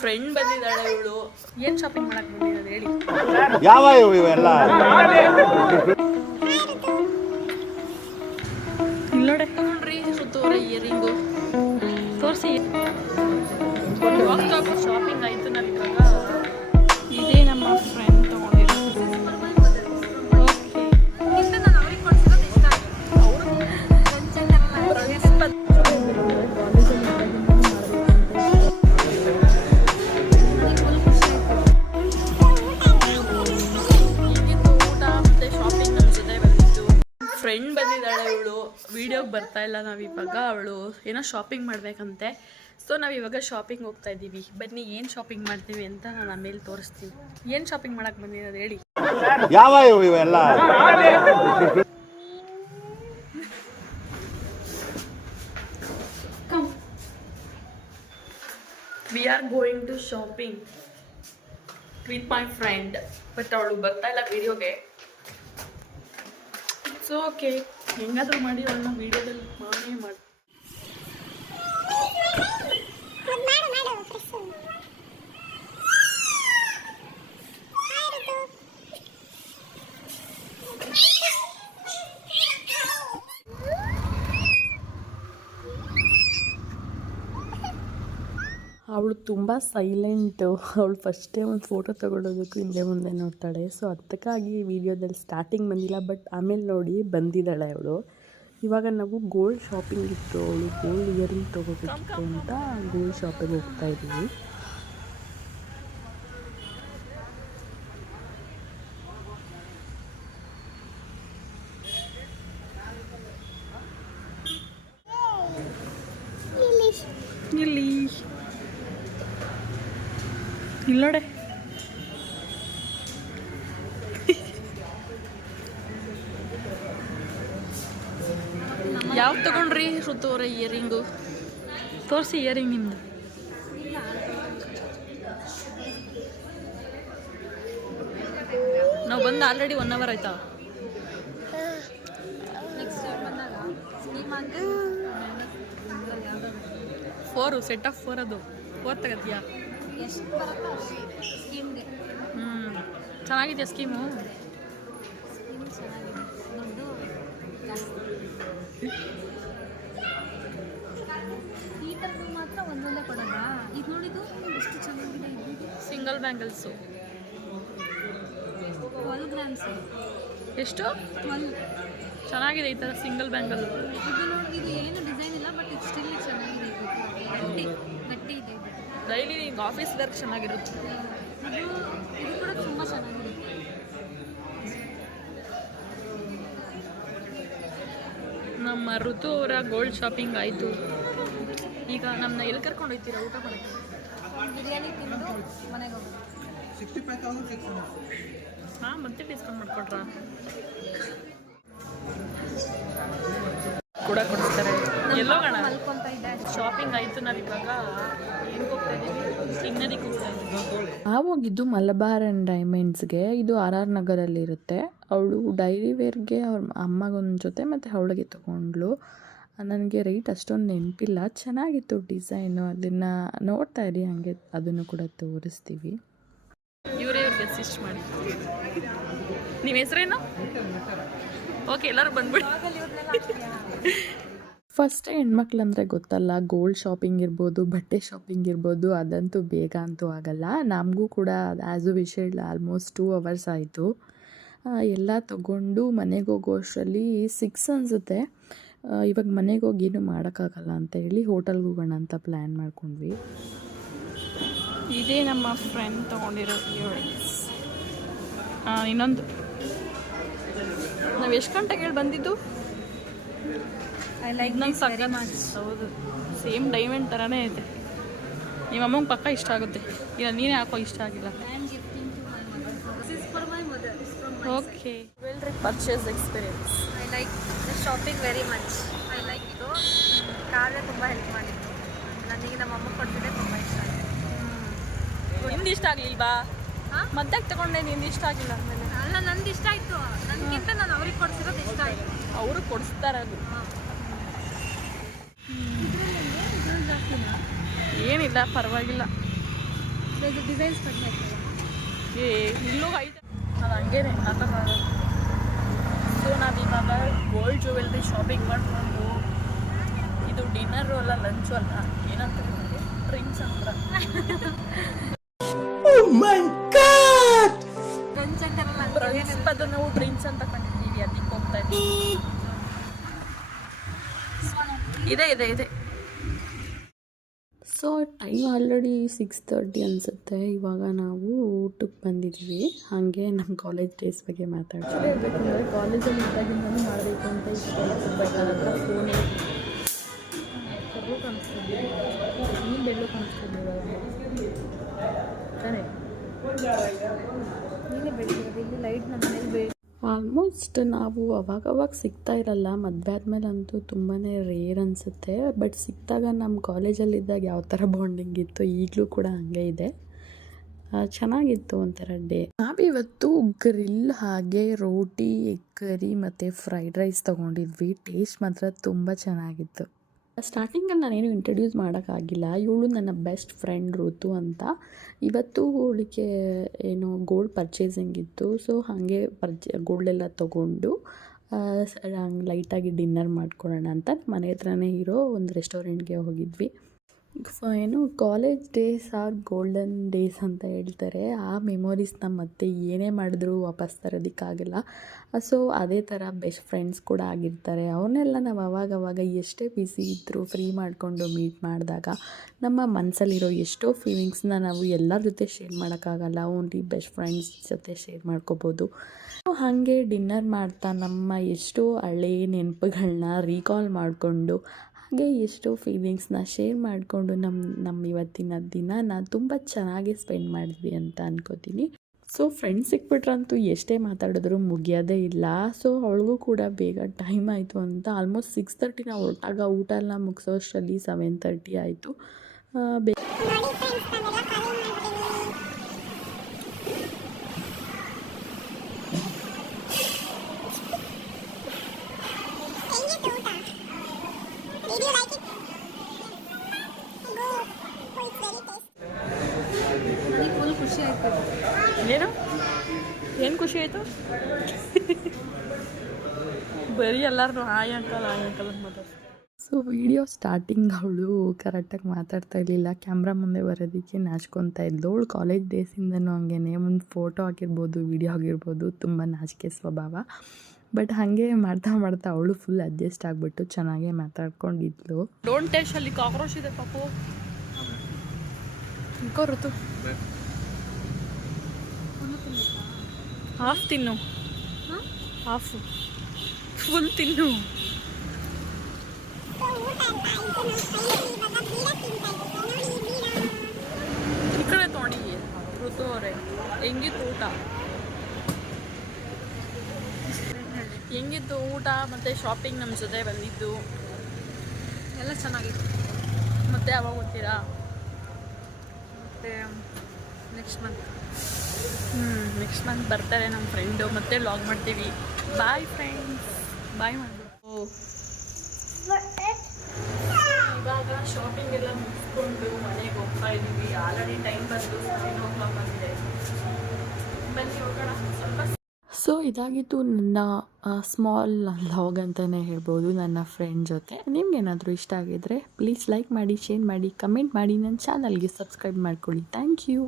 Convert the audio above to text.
Friend ಬಂದಿದ್ದಾಳೆ ಇವಳು. ಏನು ಶಾಪಿಂಗ್ ಮಾಡಕ್ಕೆ ಬಂದಿರೋದು ಹೇಳಿ. ಯಾವ ಇವೆಲ್ಲ ನೋಡಿ ನೋಡ್ರಿ ಸುತ್ತೂರ ಇಯರಿಂಗು ತೋರಿಸಿ. ಶಾಪಿಂಗ್ ಆಯಿತು ನಾವು ಇವಾಗ. ಇದೇ ನಮ್ಮ ಫ್ರೆಂಡ್ ತೊಗೊಂಡಿರೋದು. ಫ್ರೆಂಡ್ ಬಂದಿದ್ದಾಳೆ ಇವಳು. ವಿಡಿಯೋಗೆ ಬರ್ತಾ ಇಲ್ಲ ನಾವಿವಾಗ. ಅವಳು ಏನೋ ಶಾಪಿಂಗ್ ಮಾಡಬೇಕಂತೆ. ಸೊ ನಾವಿವಾಗ ಶಾಪಿಂಗ್ ಹೋಗ್ತಾ ಇದ್ದೀವಿ. ಬನ್ನಿ ಏನು ಶಾಪಿಂಗ್ ಮಾಡ್ತೀವಿ ಅಂತ ನಾನು ಆಮೇಲೆ ತೋರಿಸ್ತೀನಿ. ಏನು ಶಾಪಿಂಗ್ ಮಾಡಕ್ಕೆ ಬಂದಿರೋದು ಹೇಳಿ. ಯಾವ ಇವೆಲ್ಲ we are going to shopping with my friend. But ಅವಳು ಬರ್ತಾ ಇಲ್ಲ ವಿಡಿಯೋಗೆ. ಸೊ ಓಕೆ, ಹೆಂಗಾದ್ರೂ ಮಾಡಿ ಅವಳನ್ನ ವಿಡಿಯೋದಲ್ಲಿ ಮಾಡಿ. ಅವಳು ತುಂಬ ಸೈಲೆಂಟು. ಅವಳು ಫಸ್ಟೇ ಒಂದು ಫೋಟೋ ತಗೊಳ್ಳೋದಕ್ಕೂ ಹಿಂದೆ ಮುಂದೆ ನೋಡ್ತಾಳೆ. ಸೊ ಅದಕ್ಕಾಗಿ ವಿಡಿಯೋದಲ್ಲಿ ಸ್ಟಾರ್ಟಿಂಗ್ ಬಂದಿಲ್ಲ. ಬಟ್ ಆಮೇಲೆ ನೋಡಿ ಬಂದಿದ್ದಾಳೆ ಅವಳು. ಇವಾಗ ನಾವು ಗೋಲ್ಡ್ ಶಾಪಿಂಗ್ ಇತ್ತು. ಅವಳು ಗೋಲ್ಡ್ ಇಯರಿಂಗ್ ತೊಗೋಬೇಕಿತ್ತು ಅಂತ ಗೋಲ್ಡ್ ಶಾಪಿಂಗ್ ಹೋಗ್ತಾ ಇದ್ದೀವಿ. ಇಲ್ಲೋಡೆ ಯಾವ ತಗೊಂಡ್ರಿ ಋತುವರ ಇಯರಿಂಗು? ತೋರಿಸಿ ಇಯರಿಂಗ್ ನಿಮ್ದು. ನಾವು ಬಂದು ಆಲ್ರೆಡಿ 1 hour ಆಯ್ತಾ? ಫೋರು ಸೆಟ್ ಆಫ್ 4 ಅದು 4 ತಗತ್ತೀಯಾ? ಚೆನ್ನಾಗಿದೆ ಸ್ಕೀಮು. ಮಾತ್ರ ಒಂದೊಂದೇ ಕೊಡೋಣ. ಇದು ನೋಡಿದ್ದು ಎಷ್ಟು ಚೆನ್ನಾಗಿದೆ. Single bangles 12 grams. ಎಷ್ಟು? 12. ಚೆನ್ನಾಗಿದೆ ಈ ಥರ ಸಿಂಗಲ್ ಬ್ಯಾಂಗಲ್. ಇದು ನೋಡಿ, ಇದು ಏನು ಡಿಸೈನ್ ಇಲ್ಲ, ಬಟ್ ಇದು ಸ್ಟಿಲ್ ಚೆನ್ನಾಗಿದೆ. ಗಟ್ಟಿ ಇದೆ. ಡೈಲಿ ನಿಂಗೆ ಆಫೀಸ್ ವರ್ಕ್ ಚೆನ್ನಾಗಿರುತ್ತೆ. ಇದು ಕೂಡ ತುಂಬ ಚೆನ್ನಾಗಿದೆ. ನಮ್ಮ ಋತು ಅವರ ಗೋಲ್ಡ್ ಶಾಪಿಂಗ್ ಆಯಿತು. ಈಗ ನಮ್ಮನ್ನ ಎಲ್ಲಿ ಕರ್ಕೊಂಡು ಹೋಗ್ತೀರಾ ಊಟ ಮಾಡೋಕ್ಕೆ? ಬಿರಿಯಾನಿ ತಿಂದು ಮನೆಗೆ ಹೋಗೋದು. 65,600. ಹಾಂ, ಮತ್ತೆ ಡಿಸ್ಕೌಂಟ್ ಮಾಡಿಕೊಟ್ರಾ? ಕೂಡ ಕೊಡಿಸ್ತಾರೆ. ಎಲ್ಲೋಗೋಣ? ಶಾಪಿಂಗ್ ಆಯಿತು. ನಾವಿವಾಗ ಏನು ಹೋಗ್ತಾ ಇದ್ದೀವಿ? ಸಿಗ್ನದಿಗೆ ಹೋಗ್ತಾ ಇದ್ದೀವಿ. ಹೋಗಿದ್ದು ಮಲಬಾರ್ ಆ್ಯಂಡ್ ಡೈಮಂಡ್ಸ್ಗೆ. ಇದು RR ನಗರಲ್ಲಿರುತ್ತೆ. ಅವಳು ಡೈಲಿ ವೇರ್ಗೆ ಅವ್ರ ಅಮ್ಮಗೊಂದು ಜೊತೆ ಮತ್ತು ಅವಳಿಗೆ ತೊಗೊಂಡ್ಳು. ನನಗೆ ರೇಟ್ ಅಷ್ಟೊಂದು ನೆನಪಿಲ್ಲ. ಚೆನ್ನಾಗಿತ್ತು ಡಿಸೈನು. ಅದನ್ನು ನೋಡ್ತಾ ಇರಿ, ಹಾಗೆ ಅದನ್ನು ಕೂಡ ತೋರಿಸ್ತೀವಿ. ಇವ್ರಿಗೆ ಅಸಿಸ್ಟ್ ಮಾಡಿ. ನಿಮ್ಮ ಹೆಸರೇನು? ಓಕೆ, ಎಲ್ಲರೂ ಬಂದ್ಬಿಡಿ. ಫಸ್ಟ್ ಹೆಣ್ಮಕ್ಳು ಅಂದರೆ ಗೊತ್ತಲ್ಲ, ಗೋಲ್ಡ್ ಶಾಪಿಂಗ್ ಇರ್ಬೋದು, ಬಟ್ಟೆ ಶಾಪಿಂಗ್ ಇರ್ಬೋದು, ಅದಂತೂ ಬೇಗ ಅಂತೂ ಆಗಲ್ಲ. ನಮಗೂ ಕೂಡ ಆ್ಯಸ್ ಅ ವಿಷಯ ಆಲ್ಮೋಸ್ಟ್ 2 hours ಆಯಿತು. ಎಲ್ಲ ತೊಗೊಂಡು ಮನೆಗೆ ಹೋಗೋ ಅಷ್ಟರಲ್ಲಿ 6 ಅನಿಸುತ್ತೆ. ಇವಾಗ ಮನೆಗೆ ಹೋಗಿ ಏನು ಮಾಡೋಕ್ಕಾಗಲ್ಲ ಅಂತ ಹೇಳಿ ಹೋಟೆಲ್ಗೆ ಹೋಗೋಣ ಅಂತ ಪ್ಲ್ಯಾನ್ ಮಾಡ್ಕೊಂಡ್ವಿ. ಇದೇ ನಮ್ಮ ಫ್ರೆಂಡ್ ತೊಗೊಂಡಿರೋ ಇಯರಿಂಗ್ಸ್. ಇನ್ನೊಂದು ನಾವು ಎಷ್ಟು ಗಂಟೆಗೆ ಹೇಳಿ ಬಂದಿದ್ದು? ನಂಗೆ ಸಕ್ಕ ಹೌದು, ಸೇಮ್ ಡೈಮಂಡ್ ಥರನೇ ಐತೆ. ನಿಮ್ಮ ಅಮ್ಮಂಗೆ ಪಕ್ಕ ಇಷ್ಟ ಆಗುತ್ತೆ. ಇಲ್ಲ ನೀನೇ ಹಾಕೋ, ಇಷ್ಟ ಆಗಿಲ್ಲ. Okay, well purchase experience. I like the shopping very much. I like ಇದು. ಕಾರೇ ತುಂಬ ಹೆಲ್ಪ್ ಮಾಡಿತ್ತು ನನಗೆ. ನಮ್ಮ ಅಮ್ಮ ಕೊಡ್ತಿದ್ದೆ ತುಂಬ ಇಷ್ಟ ಆಯಿತು. ನಿಂದು ಇಷ್ಟ ಆಗಲಿಲ್ವಾ? ಮದ್ದಾಗಿ ತಗೊಂಡೆ, ನಿಂದು ಇಷ್ಟ ಆಗಿಲ್ಲ? ಆಮೇಲೆ ಅಲ್ಲ, ನಂದು ಇಷ್ಟ ಆಯಿತು. ನನಗಿಂತ ನಾನು ಅವ್ರಿಗೆ ಕೊಡ್ಸಿರೋದು ಇಷ್ಟ ಆಯಿತು. ಅವರು ಕೊಡಿಸ್ತಾರೆ ಅದು. ಏನಿಲ್ಲ, ಪರವಾಗಿಲ್ಲ. ಇದು ಡಿಸೈನ್ಸ್ ಕಡಿಮೆ ಆಯ್ತಲ್ಲ. ಇಲ್ಲೂ ಐತೆ ಅದು ಹಂಗೇನೆ ಹಾಕೋಕ್ಕಾಗಲ್ಲ. ಸೊ ನಾವಿವಾಗ ಗೋಲ್ಡ್ ಜ್ಯುವೆಲ್ರಿ ಶಾಪಿಂಗ್ ಮಾಡಿಕೊಂಡು ಇದು ಡಿನ್ನರು ಅಲ್ಲ ಲಂಚು ಅಲ್ಲ ಏನಂತ ಡ್ರಿಂಕ್ಸ್ ಅಂತ ಫ್ರೆಂಡ್ಸ್ ಅಂತಾರಲ್ಲ ಅದು ನಾವು ಡ್ರಿಂಕ್ಸ್ ಅಂತ ಕಂಡಿದ್ದೀವಿ, ಅದಕ್ಕೆ ಹೋಗ್ತಾ ಇದ್ದೀವಿ. ಇದೆ ಸೊ ಟೈಮ್ ಆಲ್ರೆಡಿ 6:30 ಅನಿಸುತ್ತೆ. ಇವಾಗ ನಾವು ಊಟಕ್ಕೆ ಬಂದಿದ್ದೀವಿ. ಹಾಗೆ ನಮ್ಮ ಕಾಲೇಜ್ ಡೇಸ್ ಬಗ್ಗೆ ಮಾತಾಡ್ತೀವಿ. ಹೇಳ್ಬೇಕಂದ್ರೆ ಕಾಲೇಜಲ್ಲಿ ಇದ್ದಾಗಿಂದಲೂ ಮಾಡಬೇಕು ಅಂತ ಇಷ್ಟ ತುಂಬ ಹತ್ರ ಫೋನ್ ಕಬ್ಬು ಕಾಣಿಸ್ತಿದ್ದೆ, ನೀನು ಬೆಳ್ಳು ಕಾಣಿಸ್ತಿದ್ದೆ ತಾನೇ, ನೀನೇ ಬೆಳೆದಿರೋದು. ಇಲ್ಲಿ ಲೈಟ್ ನಮ್ಮ ಮನೇಲಿ ಬೆಳೆ ಆಲ್ಮೋಸ್ಟ್ ನಾವು ಅವಾಗವಾಗ ಸಿಗ್ತಾ ಇರಲ್ಲ. ಮದುವೆ ಆದಮೇಲಂತೂ ತುಂಬಾ ರೇರ್ ಅನಿಸುತ್ತೆ. ಬಟ್ ಸಿಕ್ಕಿದಾಗ ನಮ್ಮ ಕಾಲೇಜಲ್ಲಿದ್ದಾಗ ಯಾವ ಥರ ಬಾಂಡಿಂಗ್ ಇತ್ತು ಈಗಲೂ ಕೂಡ ಹಾಗೆ ಇದೆ. ಚೆನ್ನಾಗಿತ್ತು ಒಂಥರ ಡೇ. ನಾವಿವತ್ತು ಗ್ರಿಲ್ ಹಾಗೆ ರೋಟಿ, ಎಗ್ ಕರಿ ಮತ್ತು ಫ್ರೈಡ್ ರೈಸ್ ತೊಗೊಂಡಿದ್ವಿ. ಟೇಸ್ಟ್ ಮಾತ್ರ ತುಂಬ ಚೆನ್ನಾಗಿತ್ತು. ಸ್ಟಾರ್ಟಿಂಗಲ್ಲಿ ನಾನೇನು ಇಂಟ್ರಡ್ಯೂಸ್ ಮಾಡೋಕ್ಕಾಗಿಲ್ಲ. ಇವಳು ನನ್ನ ಬೆಸ್ಟ್ ಫ್ರೆಂಡ್ ಋತು ಅಂತ. ಇವತ್ತು ಅವಳಿಗೆ ಏನೋ ಗೋಲ್ಡ್ ಪರ್ಚೇಸಿಂಗ್ ಇತ್ತು. ಸೊ ಹಾಗೆ ಗೋಲ್ಡೆಲ್ಲ ತೊಗೊಂಡು ಹಂಗೆ ಲೈಟಾಗಿ ಡಿನ್ನರ್ ಮಾಡ್ಕೊಳ್ಳೋಣ ಅಂತ ಮನೆ ಹತ್ರನೇ ಇರೋ ಒಂದು ರೆಸ್ಟೋರೆಂಟ್ಗೆ ಹೋಗಿದ್ವಿ. ಏನು college days are golden days ಅಂತ ಹೇಳ್ತಾರೆ. ಆ ಮೆಮೊರೀಸ್ನ ಮತ್ತೆ ಏನೇ ಮಾಡಿದ್ರೂ ವಾಪಸ್ ತರೋದಕ್ಕಾಗಲ್ಲ. ಸೊ ಅದೇ ಥರ ಬೆಸ್ಟ್ ಫ್ರೆಂಡ್ಸ್ ಕೂಡ ಆಗಿರ್ತಾರೆ. ಅವನ್ನೆಲ್ಲ ನಾವು ಅವಾಗವಾಗ ಎಷ್ಟೇ ಬಿಸಿ ಇದ್ದರೂ ಫ್ರೀ ಮಾಡಿಕೊಂಡು ಮೀಟ್ ಮಾಡಿದಾಗ ನಮ್ಮ ಮನಸ್ಸಲ್ಲಿರೋ ಎಷ್ಟೋ ಫೀಲಿಂಗ್ಸ್ನ ನಾವು ಎಲ್ಲರ ಜೊತೆ ಶೇರ್ ಮಾಡೋಕ್ಕಾಗಲ್ಲ. ಓನ್ಲಿ ಬೆಸ್ಟ್ ಫ್ರೆಂಡ್ಸ್ ಜೊತೆ ಶೇರ್ ಮಾಡ್ಕೋಬೋದು. ಹಾಗೆ ಡಿನ್ನರ್ ಮಾಡ್ತಾ ನಮ್ಮ ಎಷ್ಟೋ ಹಳೇ ನೆನಪುಗಳನ್ನ ರೀಕಾಲ್ ಮಾಡಿಕೊಂಡು ಹಾಗೆ ಎಷ್ಟೋ ಫೀಲಿಂಗ್ಸ್ನ ಶೇರ್ ಮಾಡಿಕೊಂಡು ನಮ್ಮ ಇವತ್ತಿನ ದಿನನ ತುಂಬ ಚೆನ್ನಾಗಿ ಸ್ಪೆಂಡ್ ಮಾಡಿದ್ವಿ ಅಂತ ಅನ್ಕೋತೀನಿ. ಸೊ ಫ್ರೆಂಡ್ಸ್ ಸಿಕ್ಬಿಟ್ರಂತೂ ಎಷ್ಟೇ ಮಾತಾಡಿದ್ರು ಮುಗಿಯೋದೇ ಇಲ್ಲ. ಸೊ ಅವಳಿಗೂ ಕೂಡ ಬೇಗ ಟೈಮ್ ಆಯಿತು ಅಂತ ಆಲ್ಮೋಸ್ಟ್ 6:30 ನಾವು ಹೊರಟಾಗ ಊಟ ಎಲ್ಲ ಮುಗಿಸೋಷ್ಟರಲ್ಲಿ 7:30 ಆಯಿತು. ನನಗೆ ಫುಲ್ ಖುಷಿ ಆಯಿತು. ಏನು ಖುಷಿ ಆಯಿತು? ಬರೀ ಎಲ್ಲರೂ ಹಾಯ್ ಅಂಕಲ್ ಅಂತ ಮಾತಾಡ್ತಾರೆ. ಸೊ ವಿಡಿಯೋ ಸ್ಟಾರ್ಟಿಂಗ್ ಅವಳು ಕರೆಕ್ಟಾಗಿ ಮಾತಾಡ್ತಾ ಇರಲಿಲ್ಲ. ಕ್ಯಾಮ್ರಾ ಮುಂದೆ ಬರೋದಕ್ಕೆ ನಾಚ್ಕೊತಾ ಇದ್ಲು. ಅವಳು ಕಾಲೇಜ್ ಡೇಸಿಂದನೂ ಹಂಗೇ ಒಂದು ಫೋಟೋ ಆಗಿರ್ಬೋದು, ವಿಡಿಯೋ ಆಗಿರ್ಬೋದು ತುಂಬ ನಾಚಿಕೆ ಸ್ವಭಾವ. ಬಟ್ ಹಾಗೆ ಮಾಡ್ತಾ ಮಾಡ್ತಾ ಅವಳು ಫುಲ್ ಅಡ್ಜಸ್ಟ್ ಆಗಿಬಿಟ್ಟು ಚೆನ್ನಾಗೇ ಮಾತಾಡ್ಕೊಂಡಿದ್ಲು. ಡೋಂಟ್ ಟೇಸ್ಟ್, ಅಲ್ಲಿ ಕಾಕ್ರೋಚ್ ಇದೆ ಪಾಪು. ಋತು ಹಾಫ್ ತಿನ್ನು, ಹಾಫ್ ಫುಲ್ ತಿನ್ನು. ಈ ಕಡೆ ತೊಗೊಂಡಿ ಋತು ಅವರೇ. ಹೆಂಗಿತ್ತು ಊಟ? ಹೆಂಗಿತ್ತು ಊಟ ಮತ್ತು ಶಾಪಿಂಗ್ ನಮ್ಮ ಜೊತೆ ಬಂದಿದ್ದು ಎಲ್ಲ ಚೆನ್ನಾಗಿತ್ತು. ಮತ್ತೆ ಯಾವಾಗ ಹೋಗ್ತೀರಾ? ಮತ್ತು ನೆಕ್ಸ್ಟ್ ಮಂತ್ ನೆಕ್ಸ್ಟ್ ಮಂತ್ ಬರ್ತಾರೆ ನಮ್ಮ ಫ್ರೆಂಡು, ಮತ್ತೆ ಲಾಗ್ ಮಾಡ್ತೀವಿ. ಬಾಯ್ ಫ್ರೆಂಡ್ಸ್, ಬಾಯ್ ಮಾಡಿಬಿಟ್ಟು ಇವಾಗ ಶಾಪಿಂಗ್ ಎಲ್ಲ ಮುಗಿಸ್ಕೊಂಡು ಮನೆಗೆ ಹೋಗ್ತಾ ಇದ್ದೀವಿ. ಆಲ್ರೆಡಿ ಟೈಮ್ ಬಂದು 7:00 ಬಂದಿದೆ. ಬನ್ನಿ ಹೋಗೋಣ ಸ್ವಲ್ಪ. ಸೊ ಇದಾಗಿತ್ತು ನನ್ನ ಸ್ಮಾಲ್ ಲಾಗ್ ಅಂತಲೇ ಹೇಳ್ಬೋದು ನನ್ನ ಫ್ರೆಂಡ್ ಜೊತೆ. ನಿಮ್ಗೇನಾದರೂ ಇಷ್ಟ ಆಗಿದ್ರೆ ಪ್ಲೀಸ್ ಲೈಕ್ ಮಾಡಿ, ಶೇರ್ ಮಾಡಿ, ಕಮೆಂಟ್ ಮಾಡಿ, ನನ್ನ ಚಾನಲ್ಗೆ ಸಬ್ಸ್ಕ್ರೈಬ್ ಮಾಡ್ಕೊಳ್ಳಿ. Thank you.